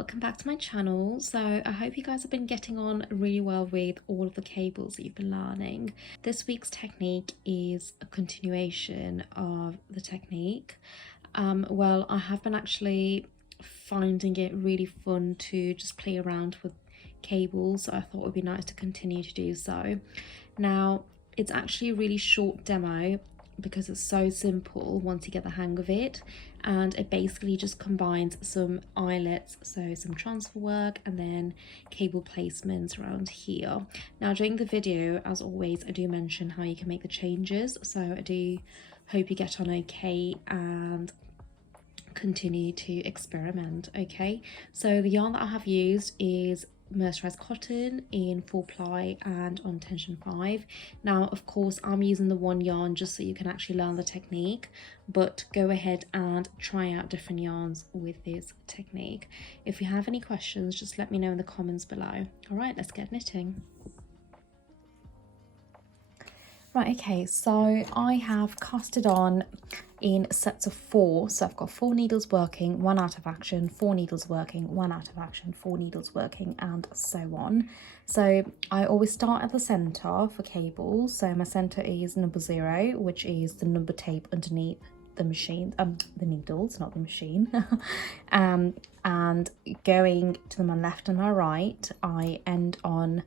welcome back to my channel. So I hope you guys have been getting on really well with all of the cables that you've been learning. This week's technique is a continuation of the technique. Well, I have been actually finding it really fun to just play around with cables, so I thought it would be nice to continue to do so. Now, it's actually a really short demo because it's so simple once you get the hang of it, and it basically just combines some eyelets, so some transfer work and then cable placements around here. Now during the video, as always, I do mention how you can make the changes, so I do hope you get on okay and continue to experiment. Okay, so the yarn that I have used is mercerized cotton in 4-ply and on tension 5. Now of course I'm using the one yarn just so you can actually learn the technique, but go ahead and try out different yarns with this technique. If you have any questions, just let me know in the comments below. All right, let's get knitting. Right, okay, so I have cast it on in sets of 4. So I've got 4 needles working, 1 out of action, 4 needles working, 1 out of action, 4 needles working, and so on. So I always start at the center for cables. So my center is number 0, which is the number tape underneath the machine, the needles, not the machine. And going to my left and my right, I end on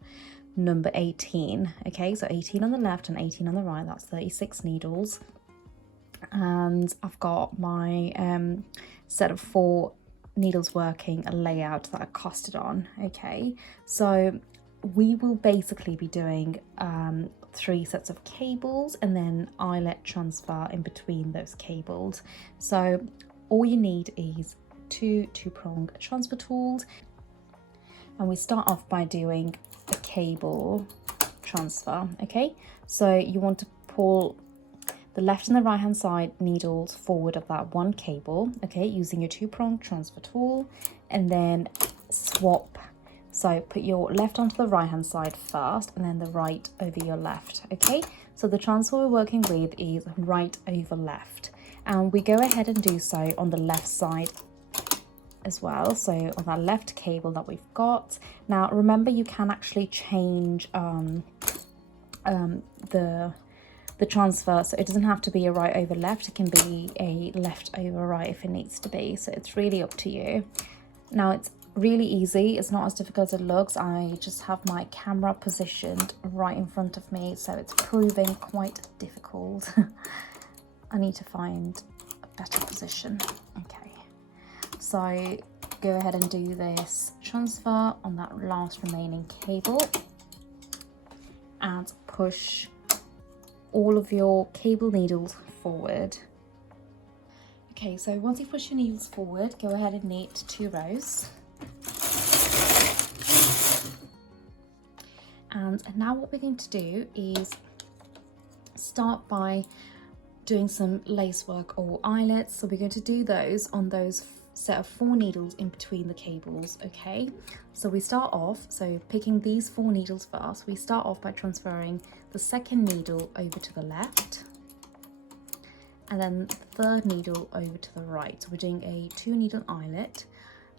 number 18. Okay, so 18 on the left and 18 on the right, that's 36 needles. And I've got my set of 4 needles working, a layout that I casted on. Okay, so we will basically be doing 3 sets of cables and then eyelet transfer in between those cables. So all you need is 2 2-prong transfer tools, and we start off by doing a cable transfer. Okay, so you want to pull the left and the right hand side needles forward of that one cable, okay, using your 2-prong transfer tool, and then swap. So put your left onto the right hand side first and then the right over your left. Okay, so the transfer we're working with is right over left, and we go ahead and do so on the left side as well, so on that left cable that we've got. Now remember, you can actually change the transfer, so it doesn't have to be a right over left, it can be a left over right if it needs to be, so it's really up to you. Now it's really easy, it's not as difficult as it looks. I just have my camera positioned right in front of me, so it's proving quite difficult. I need to find a better position. Okay, so go ahead and do this transfer on that last remaining cable and push all of your cable needles forward. Okay, so once you push your needles forward, go ahead and knit 2 rows. And now what we're going to do is start by doing some lace work or eyelets. So we're going to do those on those set of 4 needles in between the cables. Okay, so we start off, so picking these 4 needles first, we start off by transferring the second needle over to the left and then the 3rd needle over to the right. So we're doing a 2-needle eyelet,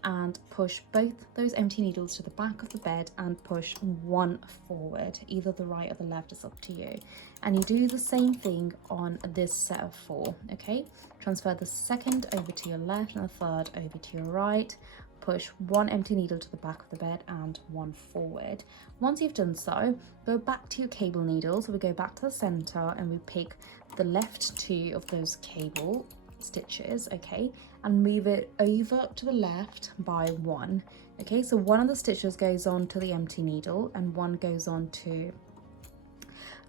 and push both those empty needles to the back of the bed and push 1 forward, either the right or the left, is up to you. And you do the same thing on this set of 4. Okay, transfer the second over to your left and the 3rd over to your right, push 1 empty needle to the back of the bed and 1 forward. Once you've done so, go back to your cable needles. So we go back to the center and we pick the left 2 of those cable stitches, okay, and move it over to the left by 1. Okay, so one of the stitches goes on to the empty needle and one goes on to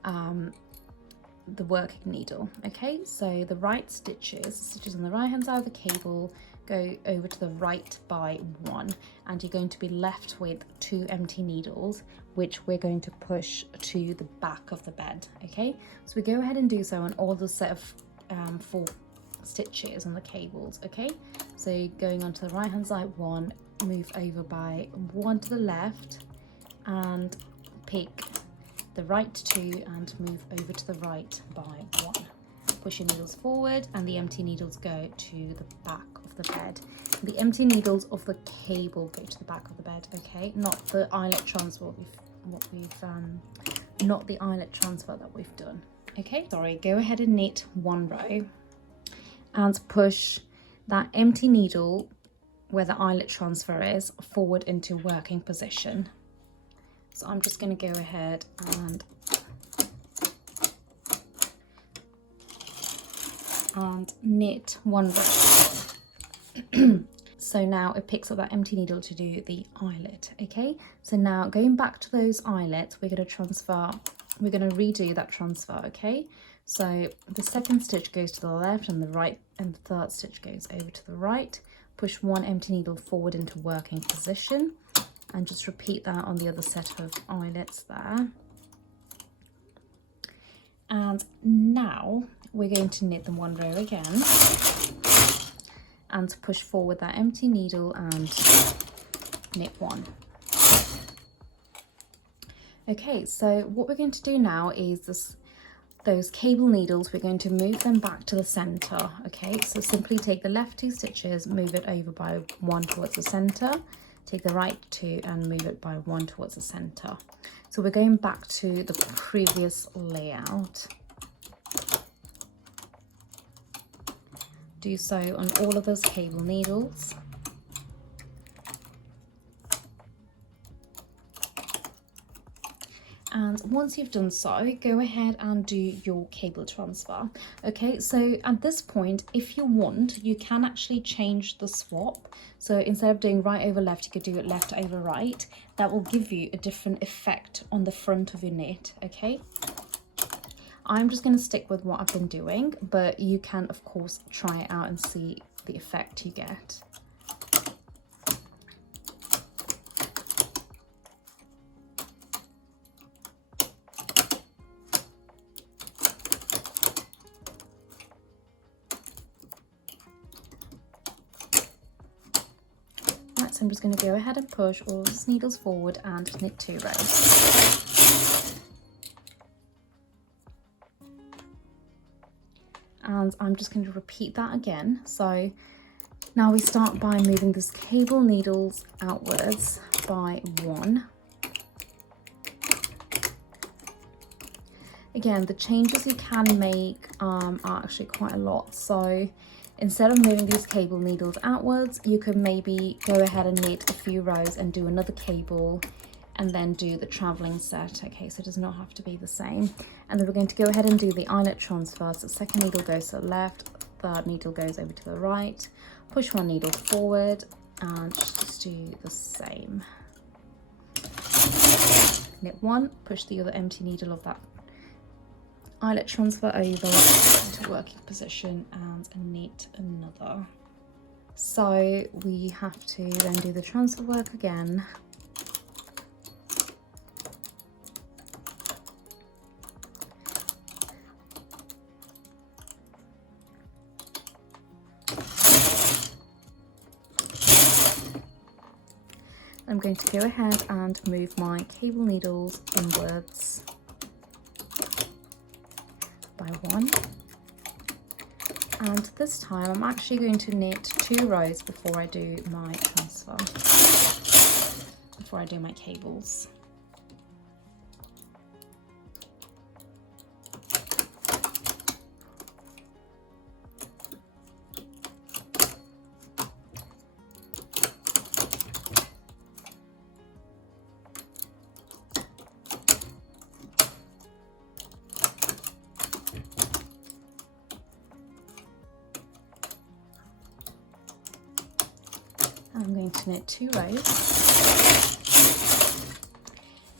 the working needle. Okay, so the right stitches on the right hand side of the cable go over to the right by 1, and you're going to be left with 2 empty needles, which we're going to push to the back of the bed. Okay, so we go ahead and do so on all the set of 4 stitches on the cables. Okay, so going on to the right hand side 1, move over by 1 to the left and pick the right 2 and move over to the right by 1. Push your needles forward and the empty needles go to the back of of the bed. The empty needles of the cable go to the back of the bed, okay? Not the eyelet transfer not the eyelet transfer that we've done. Okay, sorry, go ahead and knit one row and push that empty needle where the eyelet transfer is forward into working position. So I'm just going to go ahead and knit one row. So now it picks up that empty needle to do the eyelet. Okay, so now going back to those eyelets, we're going to redo that transfer. Okay, so the second stitch goes to the left and the right, and the third stitch goes over to the right. Push one empty needle forward into working position, and just repeat that on the other set of eyelets there. And now we're going to knit them one row again and push forward that empty needle and knit one. Okay, so what we're going to do now is those cable needles, we're going to move them back to the center. Okay, so simply take the left two stitches, move it over by one towards the center, take the right two and move it by one towards the center. So we're going back to the previous layout. Do so on all of those cable needles. And once you've done so, go ahead and do your cable transfer. Okay, so at this point, if you want, you can actually change the swap. So instead of doing right over left, you could do it left over right. That will give you a different effect on the front of your knit, okay? I'm just going to stick with what I've been doing, but you can, of course, try it out and see the effect you get. Right, so I'm just going to go ahead and push all these needles forward and knit two rows. And I'm just going to repeat that again. So now we start by moving this cable needles outwards by one. Again, the changes you can make are actually quite a lot. So instead of moving these cable needles outwards, you could maybe go ahead and knit a few rows and do another cable and then do the traveling set. Okay, so it does not have to be the same. And then we're going to go ahead and do the eyelet transfer. So second needle goes to the left, third needle goes over to the right, push one needle forward and just do the same. Knit one, push the other empty needle of that eyelet transfer over into working position and knit another. So we have to then do the transfer work again. I'm going to go ahead and move my cable needles inwards by one. And this time I'm actually going to knit two rows before I do my transfer, before I do my cables. I'm going to knit two rows,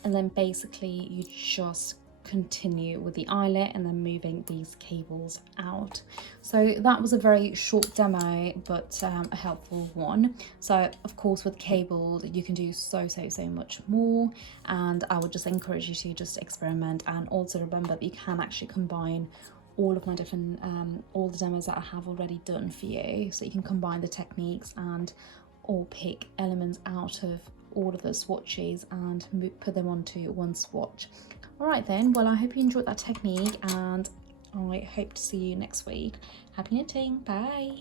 and then basically you just continue with the eyelet and then moving these cables out. So that was a very short demo, but a helpful one. So of course with cables you can do so much more, and I would just encourage you to just experiment, and also remember that you can actually combine all of my different all the demos that I have already done for you, so you can combine the techniques and or pick elements out of all of the swatches and put them onto one swatch. All right then, well I hope you enjoyed that technique, and I hope to see you next week. Happy knitting, bye.